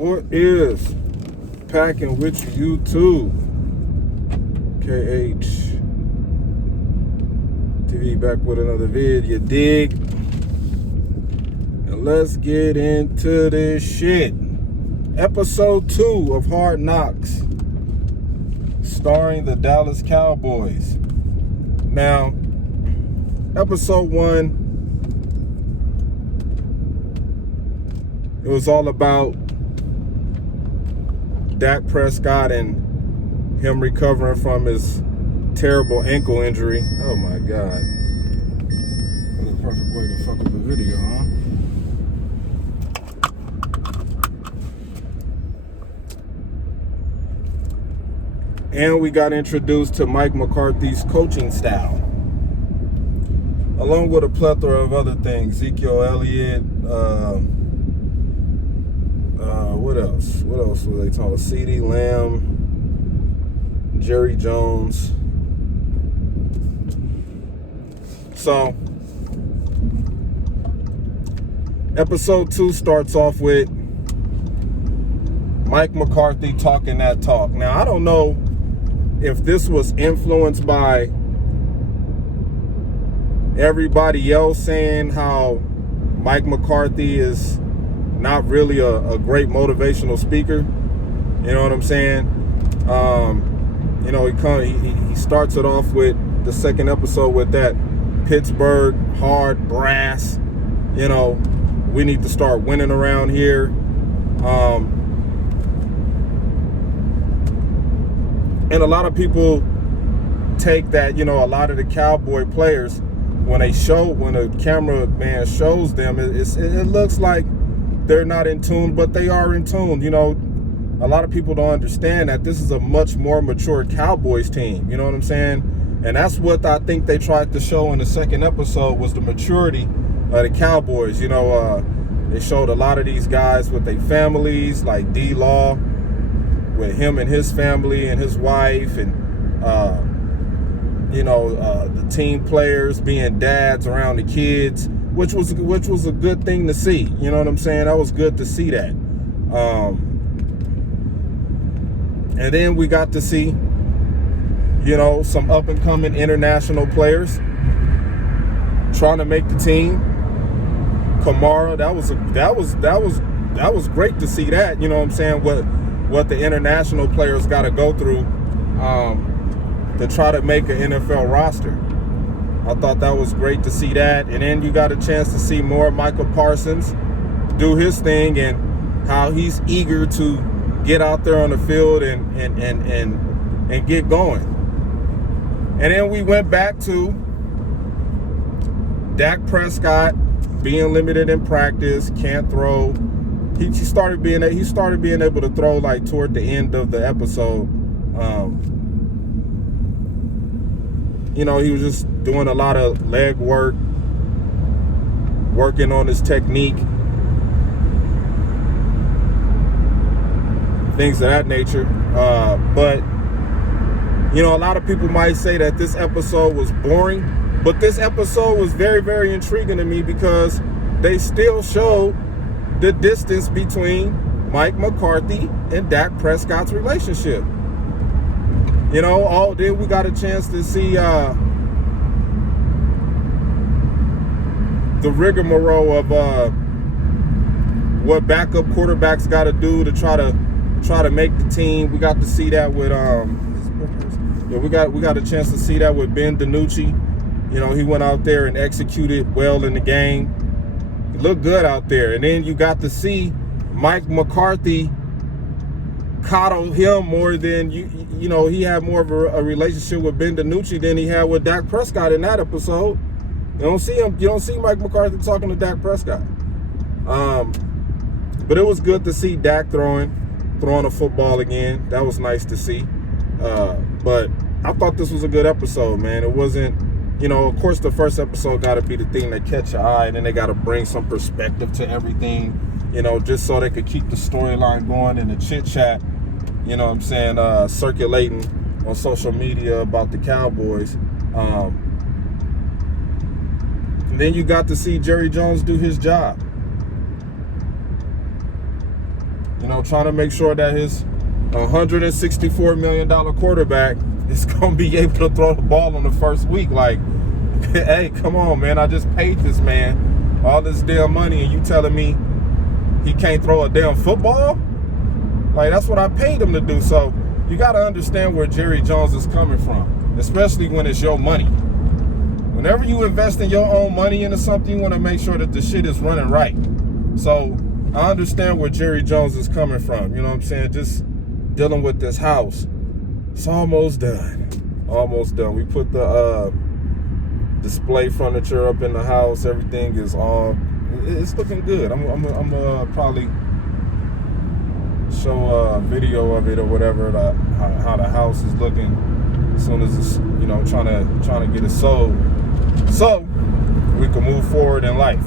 What is packing with you, YouTube? KH TV back with another vid, you dig? And let's get into this shit. Episode 2 of Hard Knocks, starring the Dallas Cowboys. Now, episode 1, it was all about Dak Prescott and him recovering from his terrible ankle injury. Oh my God. What a perfect way to fuck up a video, huh? And we got introduced to Mike McCarthy's coaching style, along with a plethora of other things. Ezekiel Elliott, what else? What else were they talking about? CeeDee Lamb, Jerry Jones. So, episode 2 starts off with Mike McCarthy talking that talk. Now, I don't know if this was influenced by everybody else saying how Mike McCarthy is not really a great motivational speaker. You know what I'm saying? You know, he starts it off with the second episode with that Pittsburgh hard brass. You know, we need to start winning around here. And a lot of people take that, you know, a lot of the Cowboy players, when a cameraman shows them, it looks like they're not in tune, but they are in tune. You know, a lot of people don't understand that this is a much more mature Cowboys team. You know what I'm saying? And that's what I think they tried to show in the second episode, was the maturity of the Cowboys. You know, they showed a lot of these guys with their families, like D-Law, with him and his family and his wife, and you know, the team players being dads around the kids, which was a good thing to see. You know what I'm saying? That was good to see that. And then we got to see, you know, some up and coming international players trying to make the team. Kamara, that was great to see that. You know what I'm saying? What the international players got to go through to try to make an NFL roster. I thought that was great to see that. And then you got a chance to see more of Michael Parsons do his thing, and how he's eager to get out there on the field and get going. And then we went back to Dak Prescott being limited in practice, can't throw. He started being able to throw like toward the end of the episode. You know, he was just doing a lot of leg work, working on his technique, things of that nature. But, you know, a lot of people might say that this episode was boring, but this episode was very, very intriguing to me, because they still showed the distance between Mike McCarthy and Dak Prescott's relationship. You know, then we got a chance to see the rigmarole of what backup quarterbacks got to do to try to make the team. We got to see that with we got a chance to see that with Ben DiNucci. You know, he went out there and executed well in the game. It looked good out there. And then you got to see Mike McCarthy coddle him more than you know, he had more of a relationship with Ben DiNucci than he had with Dak Prescott in that episode. You don't see Mike McCarthy talking to Dak Prescott. But it was good to see Dak throwing a football again. That was nice to see. But I thought this was a good episode, man. It wasn't, you know, of course the first episode got to be the thing that catch your eye, and then they got to bring some perspective to everything, you know, just so they could keep the storyline going and the chit chat, you know what I'm saying, circulating on social media about the Cowboys. And then you got to see Jerry Jones do his job. trying to make sure that his $164 million quarterback is going to be able to throw the ball on the first week. Like, hey, come on, man. I just paid this man all this damn money, and you telling me he can't throw a damn football? Like, that's what I paid him to do. So you got to understand where Jerry Jones is coming from, especially when it's your money. Whenever you invest in your own money into something, you want to make sure that the shit is running right. So I understand where Jerry Jones is coming from. You know what I'm saying? Just dealing with this house. It's almost done. Almost done. We put the display furniture up in the house. Everything is all. It's looking good. I'm probably show a video of it or whatever, how the house is looking as soon as it's, trying to get it sold, so we can move forward in life.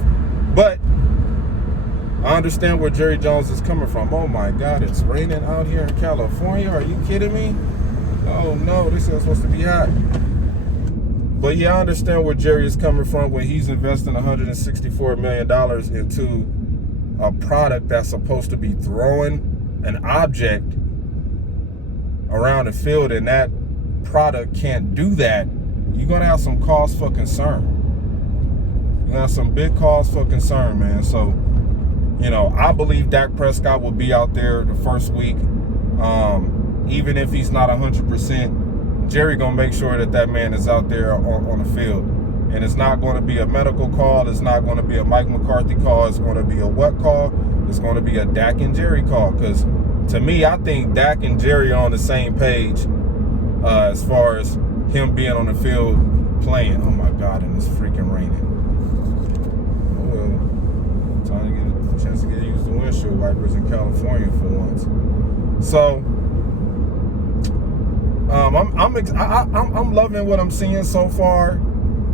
But I understand where Jerry Jones is coming from. Oh my God, it's raining out here in California. Are you kidding me? Oh no, this is supposed to be hot. But yeah, I understand where Jerry is coming from when he's investing $164 million into a product that's supposed to be throwing an object around the field, and that product can't do that. You're gonna have some cause for concern. You're gonna have some big cause for concern, man. So, I believe Dak Prescott will be out there the first week. Even if he's not 100%, Jerry gonna make sure that man is out there on the field. And it's not going to be a medical call. It's not going to be a Mike McCarthy call. It's going to be a what call? It's going to be a Dak and Jerry call. Because to me, I think Dak and Jerry are on the same page as far as him being on the field playing. Oh my God, and it's freaking raining. Oh well, time to get a chance to get used to windshield wipers in California for once. So I'm loving what I'm seeing so far.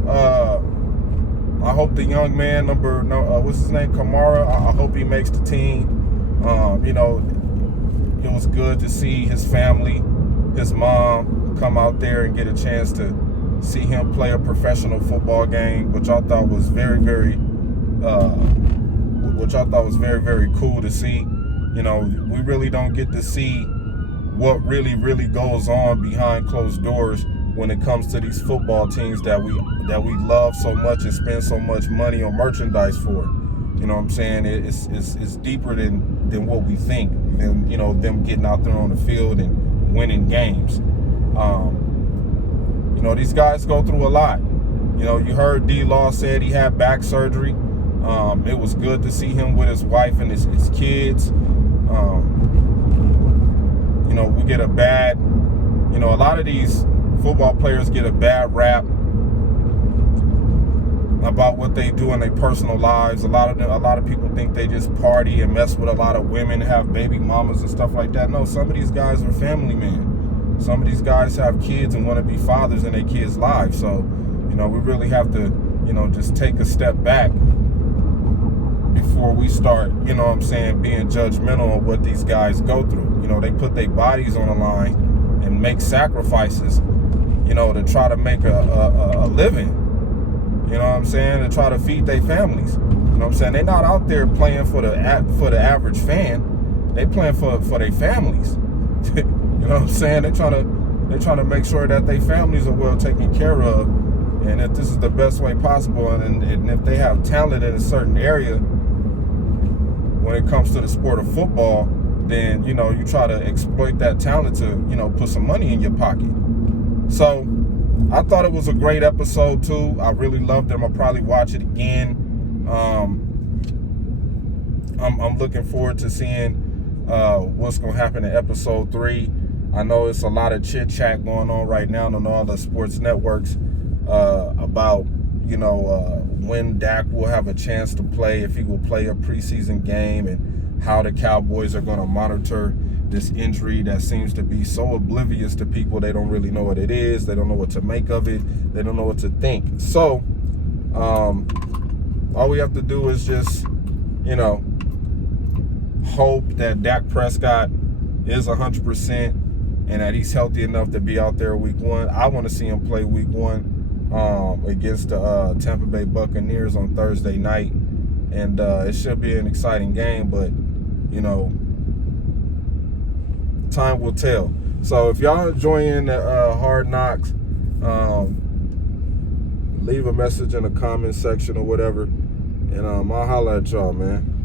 I hope the young man, what's his name, Kamara, I hope he makes the team. It was good to see his family, his mom, come out there and get a chance to see him play a professional football game, which I thought was very, very cool to see. We really don't get to see what really, really goes on behind closed doors when it comes to these football teams that we love so much and spend so much money on merchandise for. You know what I'm saying? It's deeper than what we think. And them getting out there on the field and winning games. These guys go through a lot. You heard D-Law said he had back surgery. It was good to see him with his wife and his kids. We get a bad, a lot of these football players get a bad rap about what they do in their personal lives. A lot of people think they just party and mess with a lot of women, have baby mamas and stuff like that. No, some of these guys are family men. Some of these guys have kids and want to be fathers in their kids' lives. So, we really have to, just take a step back before we start, being judgmental of what these guys go through. They put their bodies on the line and make sacrifices, to try to make a living. To try to feed their families. They're not out there playing for the average fan. They playing for their families. They're trying to make sure that their families are well taken care of, and that this is the best way possible. And if they have talent in a certain area, when it comes to the sport of football, then you try to exploit that talent to put some money in your pocket. So I thought it was a great episode too. I really loved them. I'll probably watch it again. I'm looking forward to seeing what's gonna happen in episode 3. I know it's a lot of chit chat going on right now on all the sports networks about when Dak will have a chance to play, if he will play a preseason game, and how the Cowboys are going to monitor this injury that seems to be so oblivious to people. They don't really know what it is. They don't know what to make of it. They don't know what to think. So all we have to do is just, hope that Dak Prescott is 100% and that he's healthy enough to be out there week 1. I want to see him play week 1 against the Tampa Bay Buccaneers on Thursday night. And it should be an exciting game, but, time will tell. So if y'all enjoying the Hard Knocks, leave a message in the comment section or whatever, and I'll holler at y'all, man.